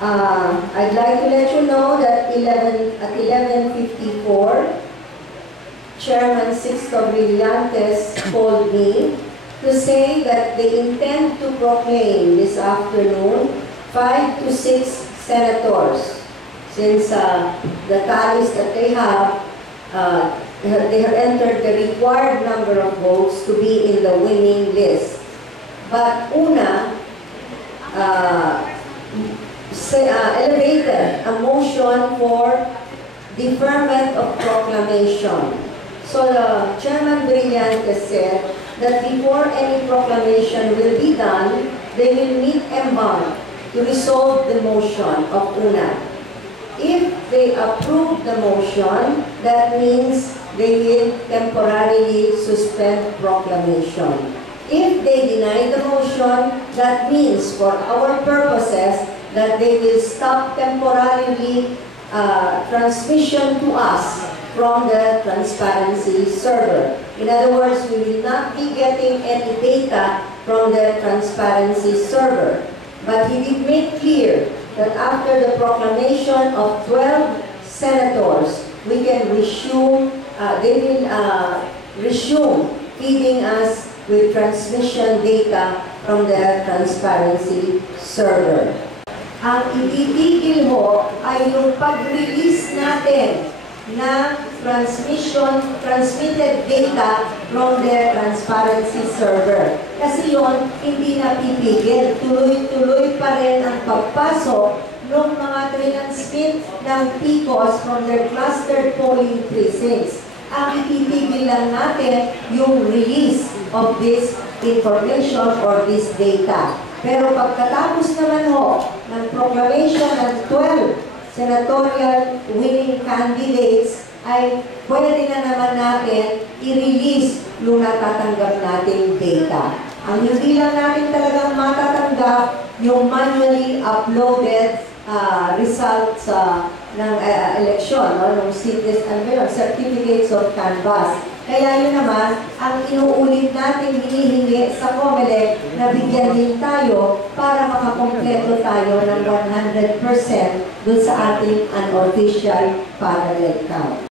I'd like to let you know that at 11:54, Chairman Sixto Brillantes called me to say that they intend to proclaim this afternoon 5 to 6 senators, since the tallies that they have entered the required number of votes to be in the winning list. But una elevated a motion for deferment of proclamation. So Chairman Brillantes said that before any proclamation will be done, they will meet EMBANG to resolve the motion of una. If they approve the motion, that means they will temporarily suspend proclamation. If they deny the motion, that means for our purposes that they will stop temporarily transmission to us from the transparency server. In other words, we will not be getting any data from the transparency server. But he did make clear that after the proclamation of 12 senators, we can resume, they will resume feeding us with transmission data from the transparency server. Ang ititigil ho ay yung pag-release natin na transmitted data from the transparency server. Kasi yon hindi na pipigil. Tuloy-tuloy pa rin ang pagpasok ng mga transmit ng PCOS from their clustered polling precincts. Ang itigil lang natin yung release of this information or this data. Pero pagkatapos naman ho ng proclamation ng 12 senatorial winning candidates, ay pwede na naman natin i-release yung natatanggap nating data. Ang hindi lang natin talagang matatanggap yung manually uploaded results ng eleksyon, ng certificates of canvass. Kaya yun naman, ang inuulit natin hinihingi sa COMELEC na bigyan din tayo para makakompleto tayo ng 100% dun sa ating unofficial parallel count.